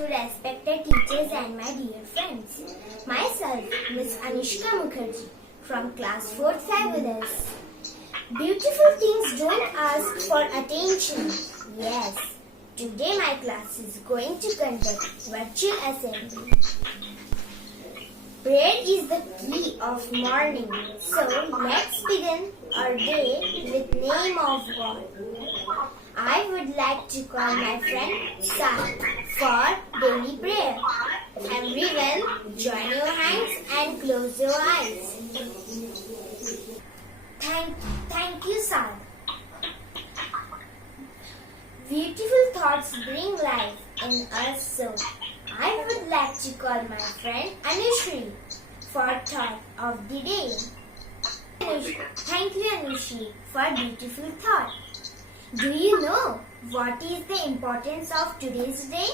to respected teachers and my dear friends. Myself, Miss Anushka Mukherjee from class 4th Fabulous. Beautiful things don't ask for attention. Yes, today my class is going to conduct virtual assembly. Prayer is the key of morning. So let's begin our day with name of God. I would like to call my friend Sai for daily prayer. Everyone, join your hands and close your eyes. Thank you, Sai. Beautiful thoughts bring life in us, so I would like to call my friend Anushri for thought of the day. Thank you, Anushri, for beautiful thought. Do you know what is the importance of today's day?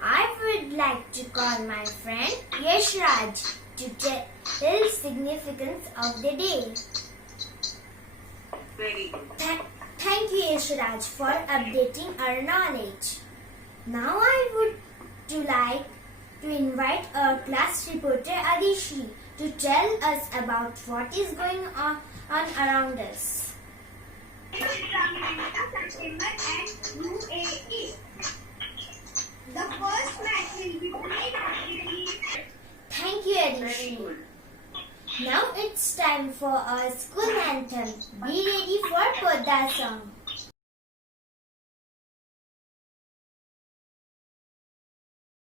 I would like to call my friend Yashraj to tell significance of the day. Very good. Thank you, Yashraj, for updating our knowledge. Now I would like to invite our class reporter Adishri to tell us about what is going on around us. September and UAE. The first match will be played. Thank you, Adishri. Now it's time for our school anthem. Be ready for Podda song.